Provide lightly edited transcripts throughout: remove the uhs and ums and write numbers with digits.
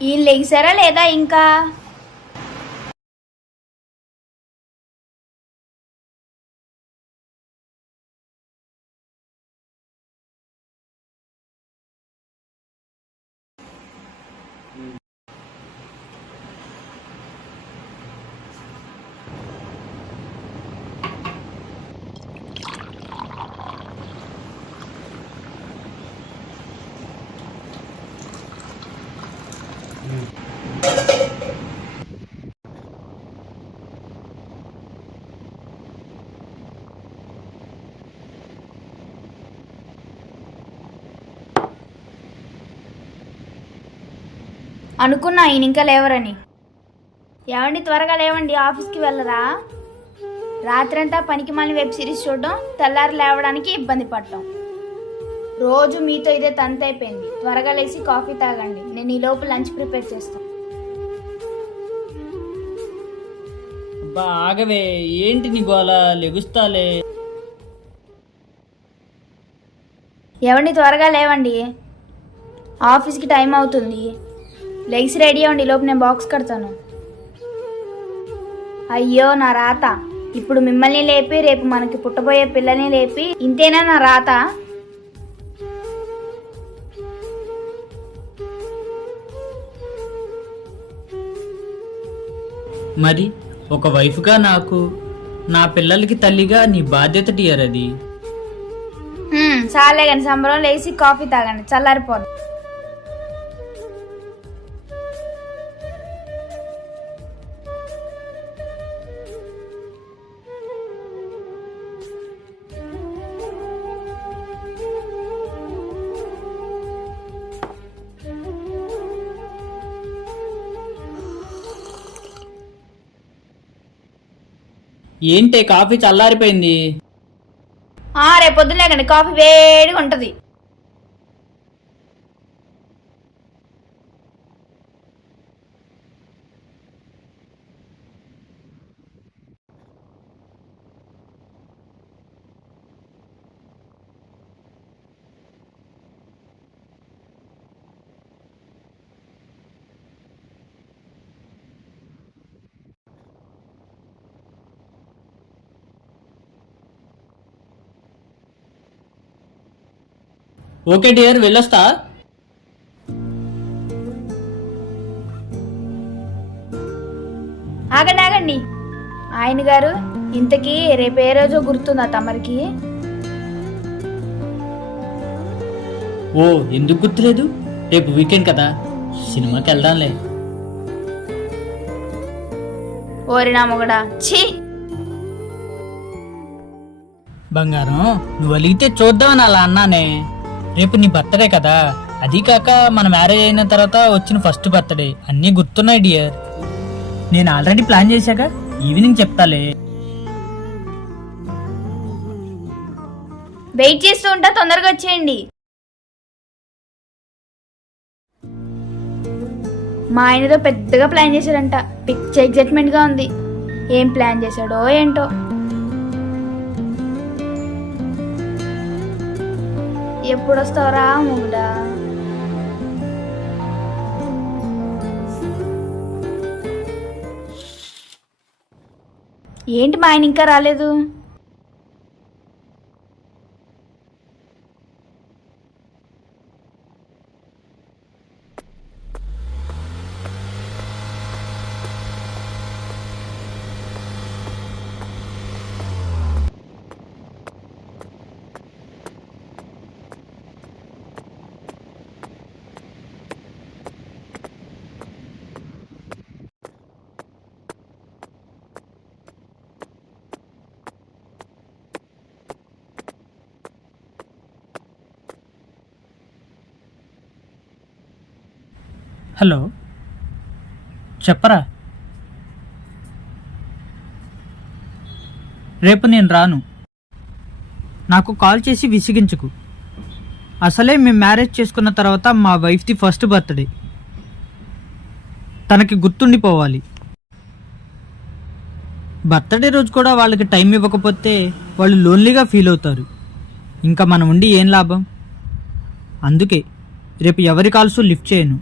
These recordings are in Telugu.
ఈ లెగిసారా లేదా ఇంకా? అనుకున్నా ఈయన ఇంకా లేవరని. ఏమండి త్వరగా లేవండి, ఆఫీస్కి వెళ్ళరా? రాత్రంతా పనికి మాలిన వెబ్ సిరీస్ చూడడం, తెల్లారి లేవడానికి ఇబ్బంది పడటం. రోజు మీతో ఇదే తంతైపోయింది. త్వరగా లేచి కాఫీ తాగండి, నేను ఈ లోపు లంచ్ ప్రిపేర్ చేస్తాను. ఆగవే, ఏంటి నీ గోల? లెగుస్తాలే. ఏమండి త్వరగా లేవండి, ఆఫీస్కి టైం అవుతుంది. లెగ్స్ రెడీ అవ్వండి, లోపు నేను బాక్స్ కడతాను. అయ్యో నా రాత, ఇప్పుడు మిమ్మల్ని లేపి రేపు మనకి పుట్టబోయే పిల్లని లేపి, ఇంతేనా నా రాత? మరి ఒక వైఫ్గా నాకు, నా పిల్లలకి తల్లిగా నీ బాధ్యత టియర్ అది. చాలే కానీ సంబరం, లేచి కాఫీ తాగండి, చల్లారిపోదు. ఏంటే కాఫీ చల్లారిపోయింది? రేపు పొద్దున్న లేకండి, కాఫీ వేడిగా ఉంటది. ఓకే డియర్, వెళ్ళొస్తా. ఆగండి ఆగండి ఆయన గారు, ఇంతకీ రేపు ఏ రోజో గుర్తుందా తమరికి? ఓ, ఎందుకు గుర్తులేదు? రేపు వీకెండ్ కదా, సినిమాకి వెళ్దాంలే. ఓరి నా మొగడా, ఛీ! బంగారం, నువ్వు అలిగితే చూద్దామని అలా అన్నానే. రేపు నీ బర్త్డే కదా, అది కాక మన మ్యారేజ్ అయిన తర్వాత వచ్చిన ఫస్ట్ బర్త్డే. అన్నీ గుర్తున్నాయి డియర్. నేను ఆల్రెడీ ప్లాన్ చేశాక, ఈవినింగ్ చెప్తాలే. వెయిట్ చేస్తూ ఉంటా, తొందరగా వచ్చేయండి. మా ఆయనతో పెద్దగా ప్లాన్ చేశాడంట, పిచ్చ ఎగ్జైట్మెంట్ గా ఉంది. ఏం ప్లాన్ చేశాడో ఏంటో. ఎప్పుడు వస్తావురా మొగుడా? ఏంటి మా ఆయన ఇంకా రాలేదు? హలో, చెప్పరా? రేపు నేను రాను. నాకు కాల్ చేసి విసిగించుకు. అసలే మేము మ్యారేజ్ చేసుకున్న తర్వాత మా వైఫ్ది ఫస్ట్ బర్త్డే, తనకి గుర్తుండిపోవాలి. బర్త్డే రోజు కూడా వాళ్ళకి టైం ఇవ్వకపోతే వాళ్ళు లోన్లీగా ఫీల్ అవుతారు. ఇంకా మనం ఉండి ఏం లాభం? అందుకే రేపు ఎవరి కాల్స్ లిఫ్ట్ చేయను,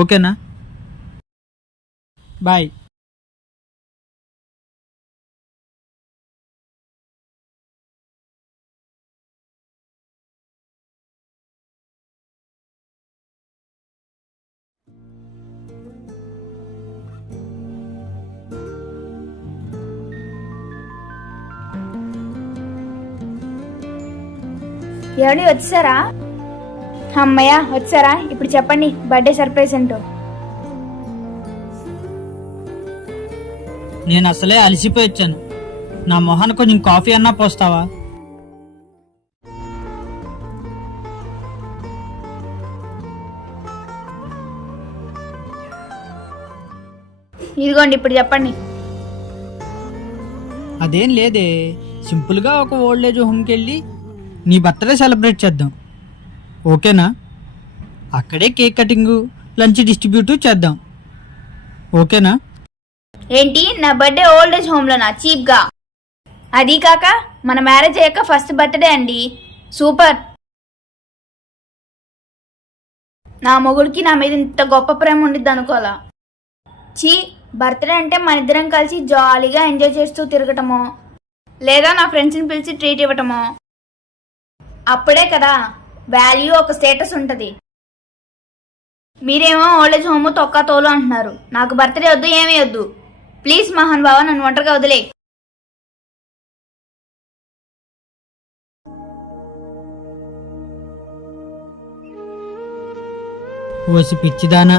ఓకేనా? బాయ్. ఏమండి వచ్చారా? అమ్మయ్య వచ్చారా? ఇప్పుడు చెప్పండి బర్త్డే సర్ప్రైజ్ ఏంటో. నేను అసలే అలసిపోయి వచ్చాను. నా మొహాన్ని కొంచెం కాఫీ అన్నా పోస్తావా? ఇదిగోండి ఇప్పుడు చెప్పండి. అదేం లేదే, సింపుల్గా ఒక ఓల్డ్ ఏజ్ హోమ్కి వెళ్ళి నీ బర్త్డే సెలబ్రేట్ చేద్దాం, ఓకేనా? అక్కడే కేక్ కటింగు, లంచ్ డిస్ట్రిబ్యూట్ చేద్దాం, ఓకేనా? ఏంటి నా బర్త్డే ఓల్డ్ ఏజ్ హోమ్లోనా చీప్గా? అది కాక మన మ్యారేజ్ అయ్యాక ఫస్ట్ బర్త్డే అండి. సూపర్. నా మొగుడికి నా మీద ఇంత గొప్ప ప్రేమ ఉండిద్ది అనుకోవాలా. చీ, బర్త్డే అంటే మన ఇద్దరం కలిసి జాలీగా ఎంజాయ్ చేస్తూ తిరగటమో లేదా నా ఫ్రెండ్స్ని పిలిచి ట్రీట్ ఇవ్వటమో, అప్పుడే కదా వాల్యూ, ఒక స్టేటస్ ఉంటుంది. మీరేమో ఓల్డేజ్ హోమ్ తొక్క తోలు అంటున్నారు. నాకు బర్త్డే వద్దు, ఏమీ వద్దు. ప్లీజ్ మహాన్ బావ, నన్ను ఒంటరిగా వదిలే. ఓసి పిచ్చిదానా,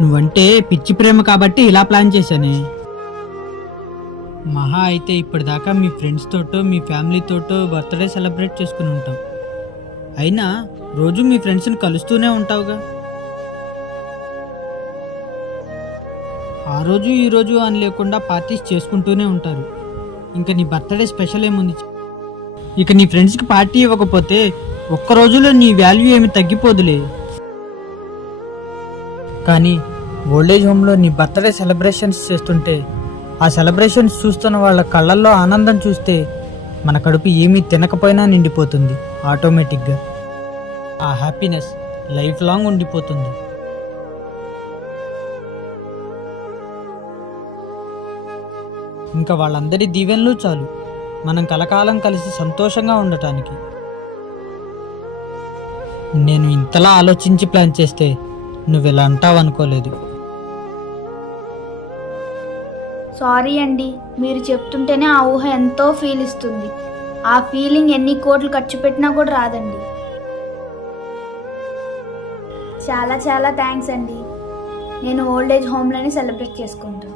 నువ్వంటే పిచ్చి ప్రేమ కాబట్టి ఇలా ప్లాన్ చేశానే. మహా అయితే ఇప్పటిదాకా మీ ఫ్రెండ్స్ తోటో మీ ఫ్యామిలీతోటో బర్త్డే సెలబ్రేట్ చేసుకుని ఉంటావు. అయినా రోజు మీ ఫ్రెండ్స్ని కలుస్తూనే ఉంటావుగా. ఆ రోజు ఈ రోజు అని లేకుండా పార్టీస్ చేసుకుంటూనే ఉంటారు. ఇంకా నీ బర్త్డే స్పెషల్ ఏముంది? ఇక నీ ఫ్రెండ్స్కి పార్టీ ఇవ్వకపోతే ఒక్క రోజులో నీ వాల్యూ ఏమి తగ్గిపోదులే. కానీ ఓల్డేజ్ హోమ్లో నీ బర్త్డే సెలబ్రేషన్స్ చేస్తుంటే, ఆ సెలబ్రేషన్స్ చూస్తున్న వాళ్ళ కళ్ళల్లో ఆనందం చూస్తే మన కడుపు ఏమీ తినకపోయినా నిండిపోతుంది ఆటోమేటిక్గా. ఆ హ్యాపీనెస్ లైఫ్ లాంగ్ ఉండిపోతుంది. ఇంకా వాళ్ళందరి దీవెనలు చాలు మనం కలకాలం కలిసి సంతోషంగా ఉండటానికి. నేను ఇంతలా ఆలోచించి ప్లాన్ చేస్తే నువ్వు ఇలా అంటావు అనుకోలేదు. సారీ అండి, మీరు చెప్తుంటేనే ఆ ఊహ ఎంతో ఫీల్ ఇస్తుంది. ఆ ఫీలింగ్ ఎన్ని కోట్లు ఖర్చు పెట్టినా కూడా రాదండి. చాలా చాలా థ్యాంక్స్ అండి. నేను ఓల్డ్ ఏజ్ హోమ్లోనే సెలబ్రేట్ చేసుకుంటాను.